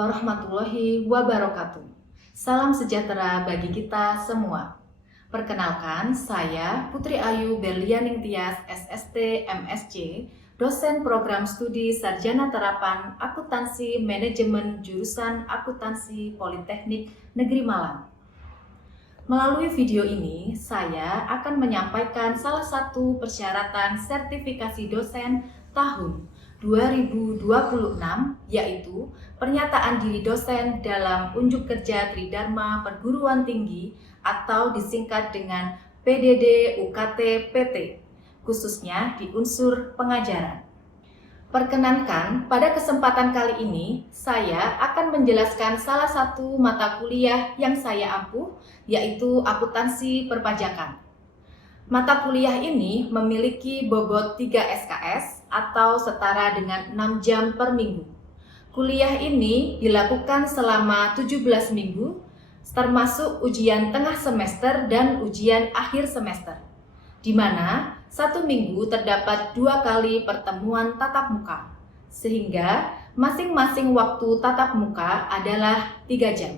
warahmatullahi wabarakatuh. Salam sejahtera bagi kita semua. Perkenalkan, saya Putri Ayu Berlianing Tias, SST MSc, dosen program studi Sarjana Terapan Akuntansi Manajemen jurusan Akuntansi Politeknik Negeri Malang. Melalui video ini, saya akan menyampaikan salah satu persyaratan sertifikasi dosen tahun 2026, yaitu pernyataan diri dosen dalam unjuk kerja Tridharma Perguruan Tinggi atau disingkat dengan PDD UKT PT, khususnya di unsur pengajaran. Perkenankan, pada kesempatan kali ini saya akan menjelaskan salah satu mata kuliah yang saya ampuh, yaitu akuntansi perpajakan. Mata kuliah ini memiliki bobot 3 SKS atau setara dengan 6 jam per minggu. Kuliah ini dilakukan selama 17 minggu, termasuk ujian tengah semester dan ujian akhir semester, di mana 1 minggu terdapat 2 kali pertemuan tatap muka, sehingga masing-masing waktu tatap muka adalah 3 jam.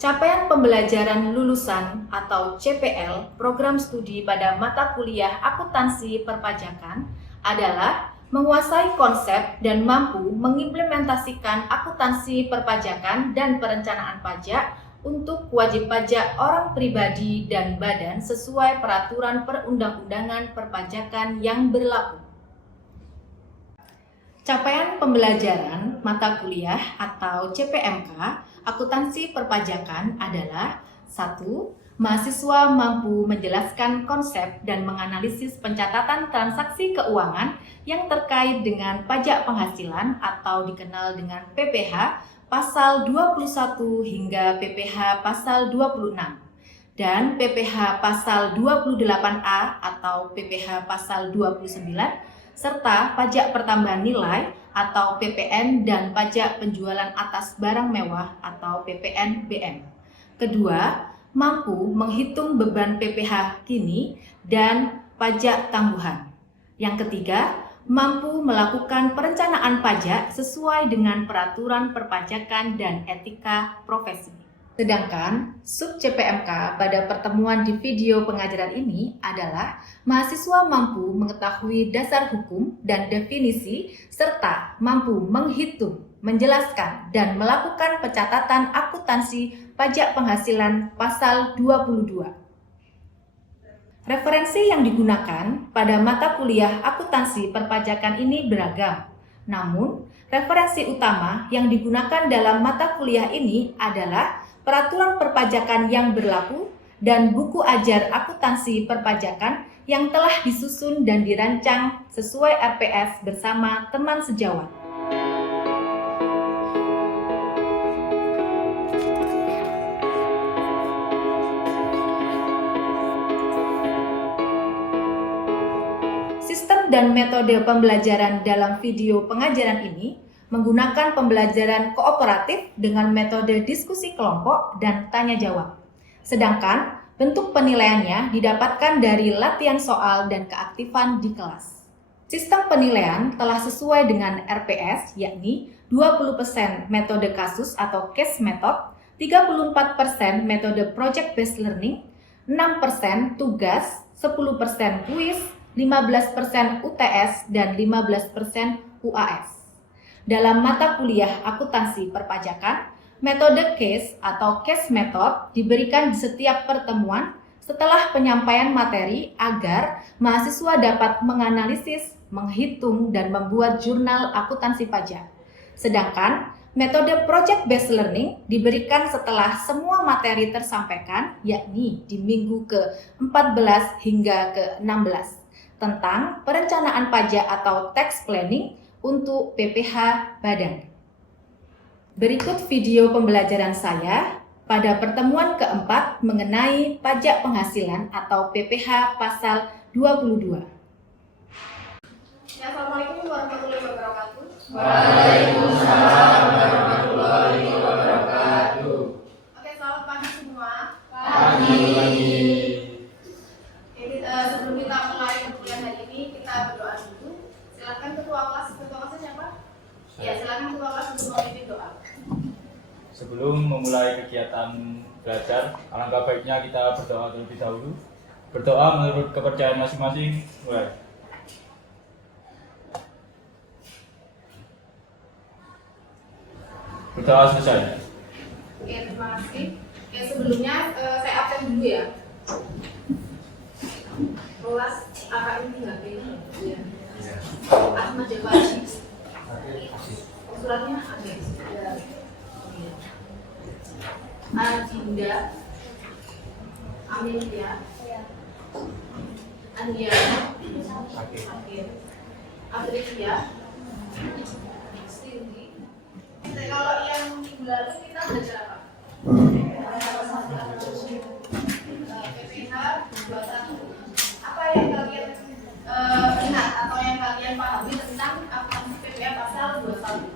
Capaian pembelajaran lulusan atau CPL program studi pada mata kuliah akuntansi perpajakan adalah menguasai konsep dan mampu mengimplementasikan akuntansi perpajakan dan perencanaan pajak untuk wajib pajak orang pribadi dan badan sesuai peraturan perundang-undangan perpajakan yang berlaku. Capaian pembelajaran mata kuliah atau CPMK akuntansi perpajakan adalah 1. Mahasiswa mampu menjelaskan konsep dan menganalisis pencatatan transaksi keuangan yang terkait dengan pajak penghasilan atau dikenal dengan PPh pasal 21 hingga PPh pasal 26 dan PPh pasal 28A atau PPh pasal 29 serta pajak pertambahan nilai atau PPN dan pajak penjualan atas barang mewah atau PPNBM. Kedua, mampu menghitung beban PPh kini dan pajak tangguhan. Yang ketiga, mampu melakukan perencanaan pajak sesuai dengan peraturan perpajakan dan etika profesi. Sedangkan sub CPMK pada pertemuan di video pengajaran ini adalah mahasiswa mampu mengetahui dasar hukum dan definisi serta mampu menghitung, menjelaskan, dan melakukan pencatatan akuntansi pajak penghasilan pasal 22. Referensi yang digunakan pada mata kuliah akuntansi perpajakan ini beragam. Namun, referensi utama yang digunakan dalam mata kuliah ini adalah peraturan perpajakan yang berlaku dan buku ajar akuntansi perpajakan yang telah disusun dan dirancang sesuai RPS bersama teman sejawat. Sistem dan metode pembelajaran dalam video pengajaran ini menggunakan pembelajaran kooperatif dengan metode diskusi kelompok dan tanya jawab. Sedangkan bentuk penilaiannya didapatkan dari latihan soal dan keaktifan di kelas. Sistem penilaian telah sesuai dengan RPS, yakni 20% metode kasus atau case method, 34% metode project based learning, 6% tugas, 10% kuis, 15% UTS, dan 15% UAS. Dalam mata kuliah akuntansi perpajakan, metode case atau case method diberikan di setiap pertemuan setelah penyampaian materi agar mahasiswa dapat menganalisis, menghitung, dan membuat jurnal akuntansi pajak. Sedangkan metode project based learning diberikan setelah semua materi tersampaikan, yakni di minggu ke-14 hingga ke-16 tentang perencanaan pajak atau tax planning untuk PPh badan. Berikut video pembelajaran saya pada pertemuan keempat mengenai pajak penghasilan atau PPh pasal 22. Assalamualaikum warahmatullahi wabarakatuh. Waalaikumsalam warahmatullahi wabarakatuh. Oke, selamat pagi semua. Pagi. Jadi, sebelum kita mulai perkuliahan hari ini, kita berdoa dulu. Silakan ketua kelasnya siapa? Ya, silakan ketua kelas untuk memimpin doa. memulai kegiatan belajar, alangkah baiknya kita berdoa terlebih dahulu. Berdoa menurut kepercayaan masing-masing. Mulai. Berdoa selesai. Oke, terima kasih. Ya, sebelumnya saya absen dulu ya. Kelas AKM 3B. Ya. Ahmad Jafari. Suratnya ada. Ya. Adinda. Amelia. Andiana. Akhir. Adrikia. Cindy. Kalau yang minggu lalu kita belajar apa? PPH 21. Apa yang kalian ingat atau yang kalian pahami tentang akuntansi PPH pasal 21?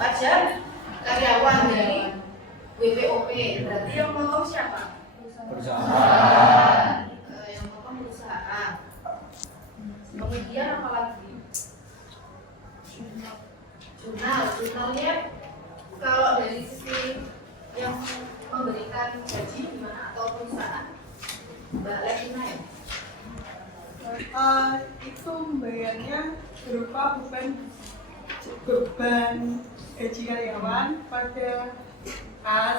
Pajak karyawan dari WPOP. Berarti yang potong siapa? Perusahaan. Yang potong perusahaan. Kemudian apa lagi? Jurnalnya kalau dari sisi yang memberikan gaji gimana atau perusahaan? Mbak Levina ya? Itu membayarnya berupa beban gaji karyawan pada kas.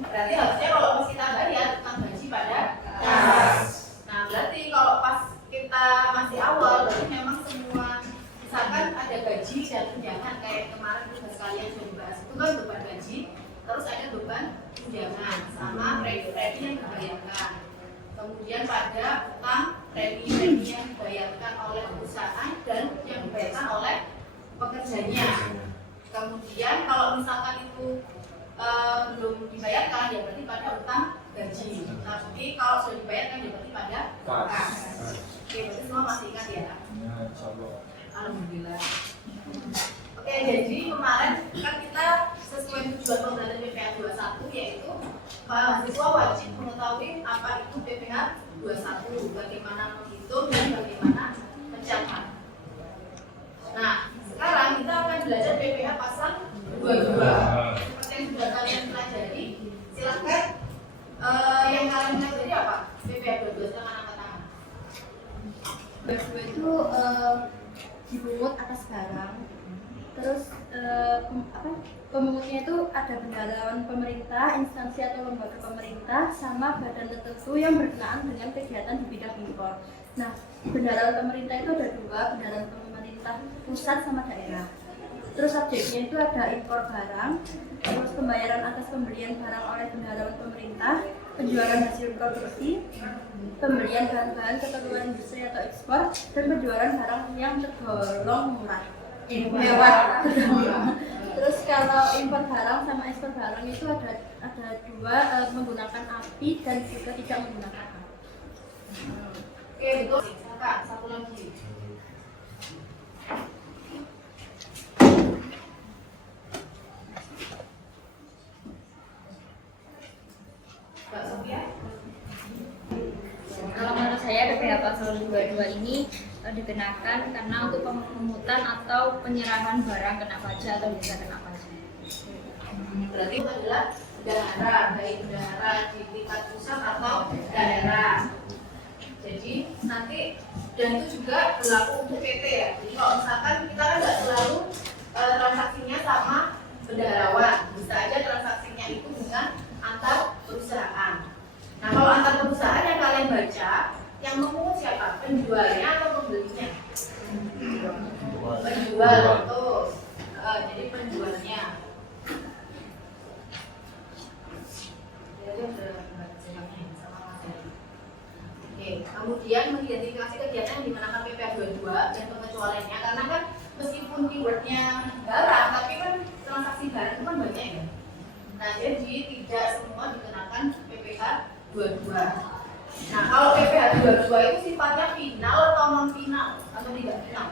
Berarti harusnya kalau pas kita bayar tentang gaji pada kas. Nah, berarti kalau pas kita masih awal, berarti memang semua misalkan ada gaji dan tunjangan kayak kemarin kita sekalian sudah dibahas, itu kan beban gaji, terus ada beban tunjangan sama premi yang dibayarkan. Kemudian pada utang premi yang dibayarkan oleh perusahaan dan yang dibayarkan oleh pekerjanya. Kemudian kalau misalkan itu belum dibayarkan, ya berarti pada utang gaji. Tapi kalau sudah dibayarkan, ya berarti pada kas. Oke, berarti semua masih ingat ya? Alhamdulillah. Oke, jadi kemarin kan kita sesuai tujuan pemberantasan PPH 21, yaitu mahasiswa wajib mengetahui apa itu PPH 21, bagaimana menghitung dan bagaimana mencatat. Nah, sekarang kita akan belajar PPH pasal 22. Seperti yang sudah kalian pelajari, silahkan yang kalian pelajari apa? PPH 22, silahkan angkat tangan. Berdua itu dipungut atas barang. Terus pemungutnya itu ada bendahara pemerintah, instansi atau lembaga pemerintah, sama badan tertentu yang berkenaan dengan kegiatan di bidang impor. Nah, bendahara pemerintah itu ada dua, bendahara pemerintah pusat sama daerah. Terus subjeknya itu ada impor barang, terus pembayaran atas pembelian barang oleh bendahara pemerintah, penjualan hasil produksi, pembelian bahan-bahan keperluan industri atau ekspor, dan penjualan barang yang tergolong murah. Mewah. Terus kalau impor barang sama ekspor barang itu ada dua, menggunakan api dan juga tidak menggunakan api. Oke, betul. Silakan, satu lagi. Mbak Sofia? Kalau menurut saya PPH pasal 22 ini dikenakan karena untuk pemungutan atau penyerahan barang kena pajak atau bisa kena pajak. Berarti itu adalah bendahara, baik bendahara di tingkat pusat atau daerah. Jadi nanti dan itu juga berlaku untuk PT ya. Jadi kalau misalkan kita kan nggak selalu transaksinya sama bendaharawan, bisa aja transaksinya itu dengan antar perusahaan. Nah, kalau antar perusahaan yang kalian baca, yang memungut siapa? Penjualnya atau pembelinya? Penjual, betul. Jadi penjualnya. Oke, kemudian mengidentifikasi kegiatan yang dikenakan PPH 22 dan pengecualiannya, karena kan meskipun keywordnya barang, tapi kan transaksi barang itu kan banyak ya. Nah, jadi tidak semua dikenakan PPH 22. Nah, kalau PPH 22 itu sifatnya final atau non final atau tidak final?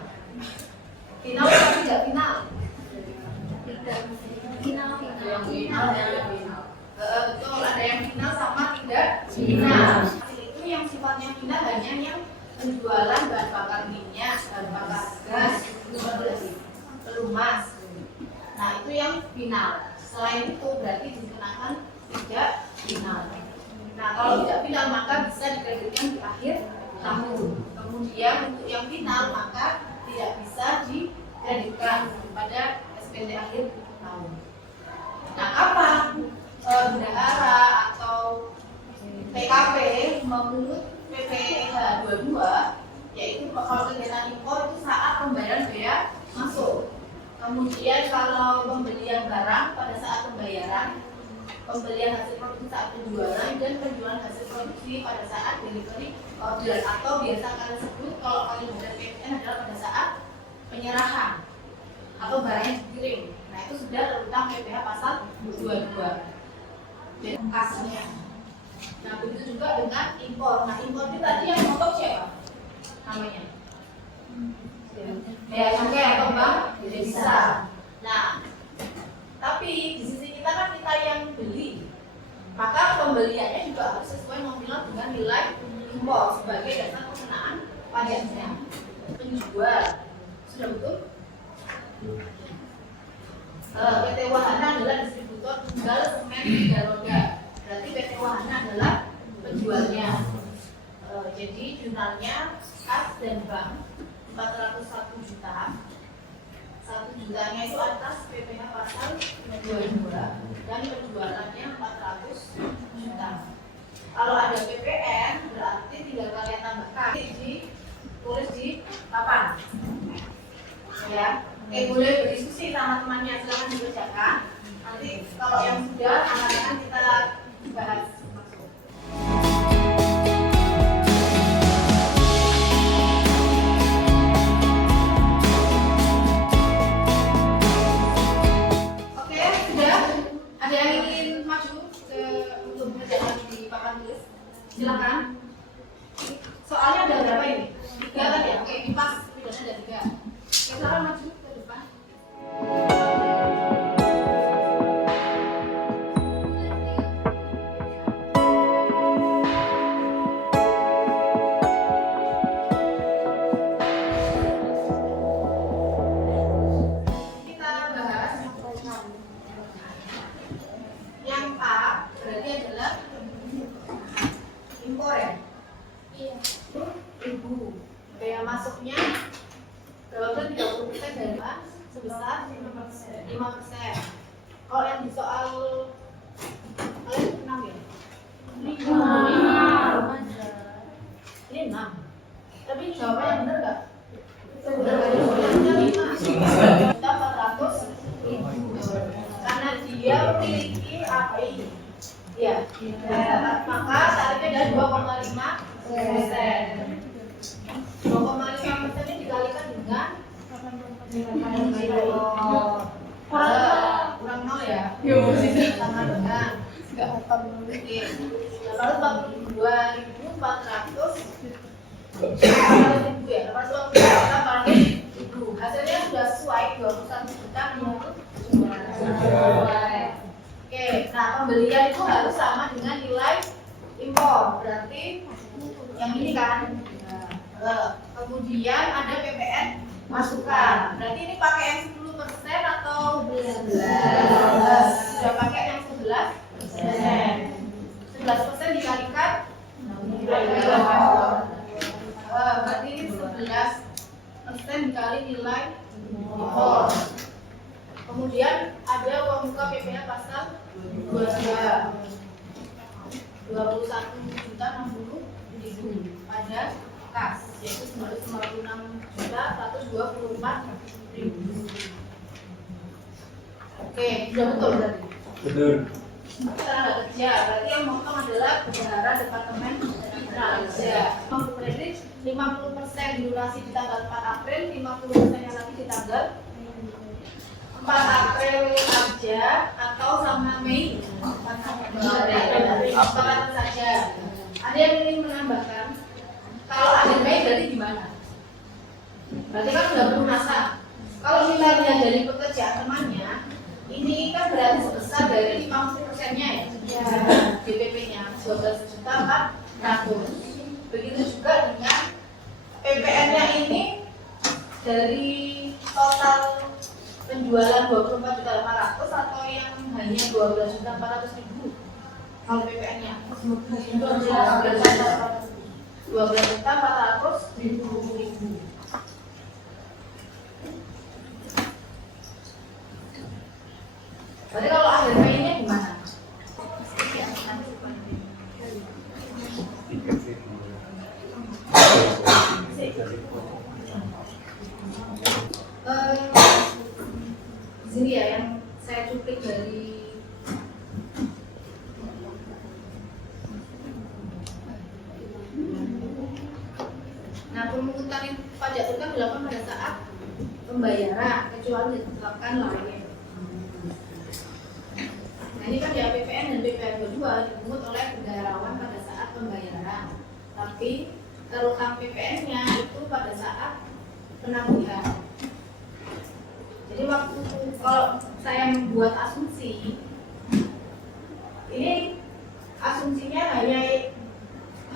Final atau tidak final? Tidak final. Yang final dan tidak final. Betul, ada yang final sama tidak final. Itu yang sifatnya final hanya yang penjualan bahan bakar minyak, bahan bakar gas, pelumas. Nah itu yang final. Selain itu berarti dikenakan tidak final. Nah kalau tidak final maka bisa dikreditkan di akhir tahun. Kemudian untuk yang final maka tidak bisa dikreditkan pada SPT akhir tahun. Nah apa bendahara atau TKP menurut PPh 22 yaitu kalau kegiatan impor itu saat pembayaran bea masuk. Kemudian kalau pembelian barang pada saat pembayaran, pembelian hasil produksi saat penjualan, dan penjualan hasil produksi pada saat delivery order atau biasa kalian sebut kalau kalian membayar PPN adalah pada saat penyerahan atau barangnya dikirim. Nah itu sudah terutang PPh pasal 22 dan kasnya. Nah begitu juga dengan impor. Nah impor itu tadi yang motor siapa namanya? Bea cukai atau bank bisa. Nah tapi di sisi kita kan kita yang beli, maka pembeliannya juga harus sesuai nominal dengan nilai impor sebagai dasar pengenaan pajaknya. Penjual sudah betul? PT Wahana adalah distributor tunggal semen 3 roda. Berarti PT Wahana adalah penjualnya. Jadi jurnalnya kas dan bank 401 juta. 1 jutanya itu atas PPh pasal 22 dan penjualannya 400 juta. Kalau ada PPN berarti tinggal kalian tambahkan tulis di papan. Ya. Boleh berdiskusi sama temannya, silahkan dibacakan. Nanti kalau yang sudah akan kita bahas. Silakan. Soalnya ada berapa ini? 3 kan ya? Oke, ini pas pidana ada 3. Silakan maju ke depan. Kita bahas yang A berarti adalah impor ya? Iya. Ibu. Bea masuknya berapa 30% dari apa? Sebesar 5%. Kalau yang di soal kalian 6 ya? 5. Ini 6. Tapi jawabannya benar nggak? Sebenarnya 5. Kita 400.000. Karena dia memiliki API. Ya, maka tarifnya adalah 2,5%. 2,5% ini dikalikan dengan kurang 0 ya? Sama dengan 842.400 ya, 842.400. Hasilnya sudah sesuai 21 juta. Oke, nah pembelian itu harus sama dengan nilai impor, berarti yang ini kan. Kemudian ada PPN masukan, berarti ini pakai yang 10% atau 11? Sudah pakai yang 11%. 11% dikalikan 12. Berarti ini 11% dikali nilai impor. Kemudian ada uang muka PPh pasal 22 21.060.000 pada kas, yaitu 956.124.000. Oke, sudah betul berarti? Betul. Tenaga kerja, berarti yang motong adalah bendahara departemen tenaga kerja. Kredit 50% durasi di tanggal 4 April, 50% lagi di tanggal 4 April saja atau sama Mei? 4 April saja. Ada yang ingin menambahkan? Kalau akhir Mei berarti gimana? Berarti kan sudah pelunasan. Kalau kita lihat dari pekerjaan temannya, ini kan berarti sebesar dari 50%-nya ya, DPP-nya 12.400.000. Begitu juga dengan dari total penjualan 24.500.000 atau yang hanya 12.400.000 kalau PPN-nya 12.400.000. Berarti kalau akhir Mei-nya gimana? Di sini ya yang saya cuplik dari pemungutan pajak itu kan dilakukan pada saat pembayaran kecuali ditetapkan lainnya. Nah ini kan di APBN dan BPN 22 dipungut oleh bendaharawan pada saat pembayaran, tapi terekam PPN-nya itu pada saat penagihan. Jadi waktu kalau saya membuat asumsi, ini asumsinya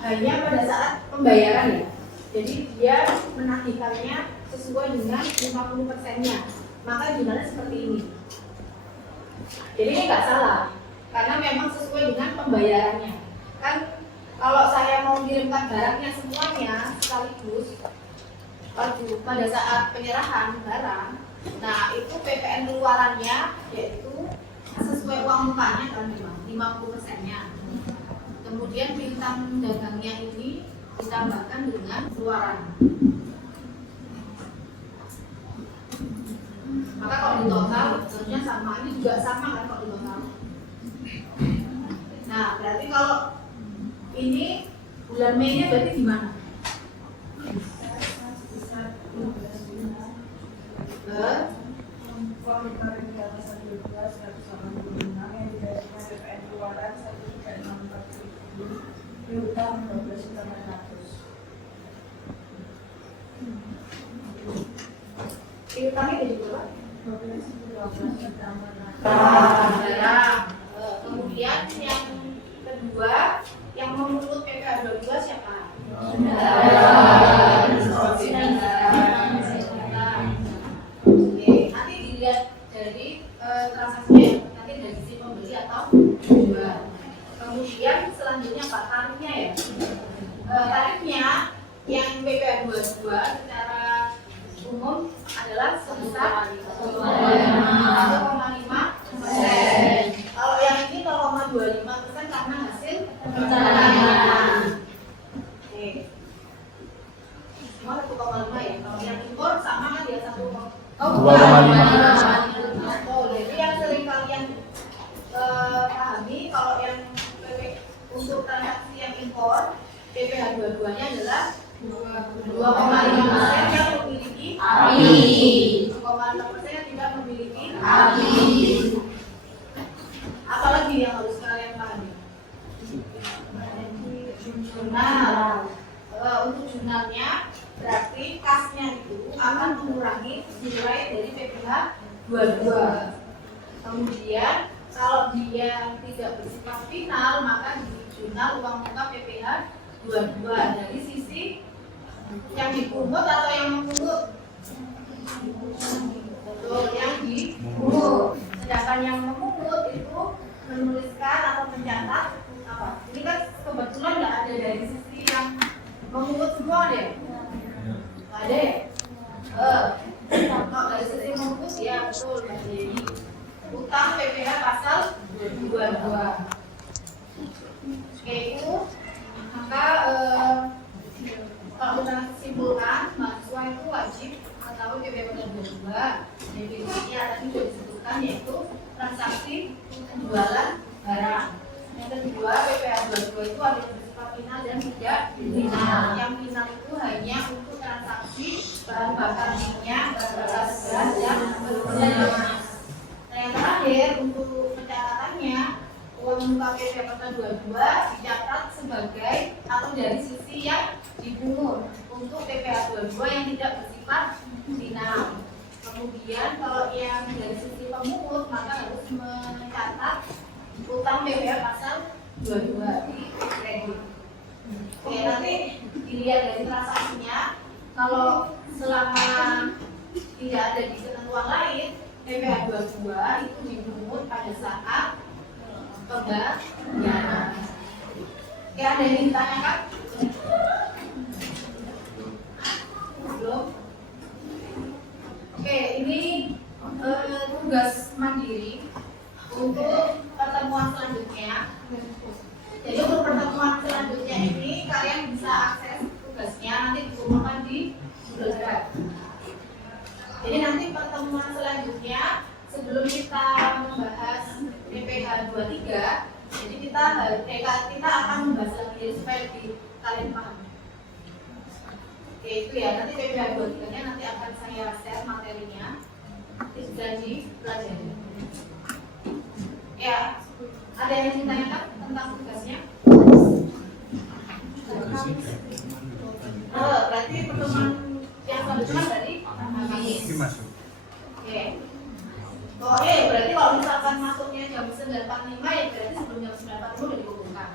hanya pada saat pembayaran ya. Jadi dia menagihkannya sesuai dengan 50%-nya. Maka jumlahnya seperti ini. Jadi ini nggak salah, karena memang sesuai dengan pembayarannya. Kan kalau saya mau mengirimkan barangnya semuanya sekaligus, pada saat penyerahan barang, nah itu PPN keluarannya yaitu sesuai uang mukanya kan 50%-nya. Kemudian piutang dagangnya ini ditambahkan dengan keluaran. Maka kalau di total harusnya sama, ini juga sama kan kalau di total. Nah berarti kalau ini bulan Mei nya berarti gimana? Uang ditarik di atas 112, 185 yang didasarkan PPN keluaran 136.000, piutang 12.400. Piutangnya jadi berapa? 12.400. Kemudian yang kedua yang memungut PPh 22 siapa? Oke, nanti dilihat dari transaksinya, nanti dari sisi pembeli atau penjual. Kemudian selanjutnya apa? Tarifnya ya. Tarifnya yang PPh 22 secara umum adalah sebesar 1,5%. Kalau yang ini 0,25% karena hasil perencanaan. Oke. Semua 1,5 ya. Kalau yang impor sama kan dia 1,5. Jadi yang sering kalian pahami kalau yang untuk transaksi yang impor PPh 22-nya adalah 2,5% yang memiliki API, 2,6% yang tidak memiliki API. Apalagi yang harus kalian pahami? Jurnal. Untuk jurnalnya berarti kasnya itu akan mengurangi nilai dari PPh 22. Kemudian kalau dia tidak bersifat final maka di jurnal uang muka PPh 22 dari sisi yang dipungut atau yang memungut. Betul, yang dipungut. Sedangkan yang memungut itu menuliskan atau mencatat apa? Ini kan kebetulan nggak ada dari sisi yang memungut semua deh. Nggak ada. Kalau dari sisi memungut ya betul. Jadi utang PPh pasal 22. Oke itu maka kalau kita simpulkan mahasiswa itu wajib mengetahui PPh pasal 22. Definisinya tadi sudah disebutkan yaitu transaksi penjualan barang. Yang kedua PPh 22 itu ada bersifat final dan tidak final. Yang final itu hanya untuk transaksi bahan bakar minyak, gas dan beras. Nah yang terakhir untuk pencatatannya uang muka PPh pasal 22 dicatat sebagai atau dari sisi yang dipungut untuk PPh 22 yang tidak bersifat final. Kemudian kalau yang dari sisi pemungut maka harus mencatat utang PPh pasal 22 di kredit. Oke nanti dilihat dari transaksinya kalau selama tidak ada di ketentuan lain, PPh 22 itu dipungut pada saat pembayaran. Oke, ada yang ingin ditanyakan? Belum? Oke, ini tugas mandiri untuk pertemuan selanjutnya. Jadi untuk pertemuan selanjutnya ini kalian bisa akses tugasnya nanti dikumpulkan di Google Drive. Jadi nanti pertemuan selanjutnya sebelum kita membahas PPh 23, jadi kita akan membahas lagi supaya kalian paham. Oke, itu ya, nanti PPh 23-nya nanti akan saya share materinya. Bisa dipelajari. Ya, ada yang ditanyakan tentang tugasnya? Berarti pertemuan yang selanjutnya berarti Kamis. Oke. Oh, berarti kalau misalkan masuknya jam 9.45 ya berarti sebelum jam 9.40 udah dikumpulkan.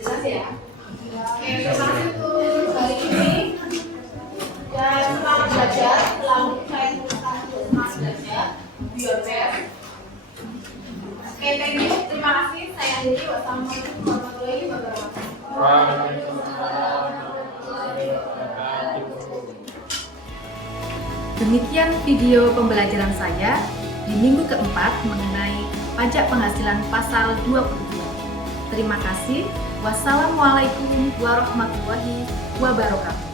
Jelas ya? Oke, terima kasih untuk hari ini. Dan selamat belajar. Lalu saya tuliskan untuk selamat belajar. Do your best. Oke, thank you. Terima kasih. Saya akhiri. Wassalamualaikum warahmatullahi wabarakatuh. Demikian video pembelajaran saya di minggu keempat mengenai pajak penghasilan pasal 22. Terima kasih. Wassalamualaikum warahmatullahi wabarakatuh.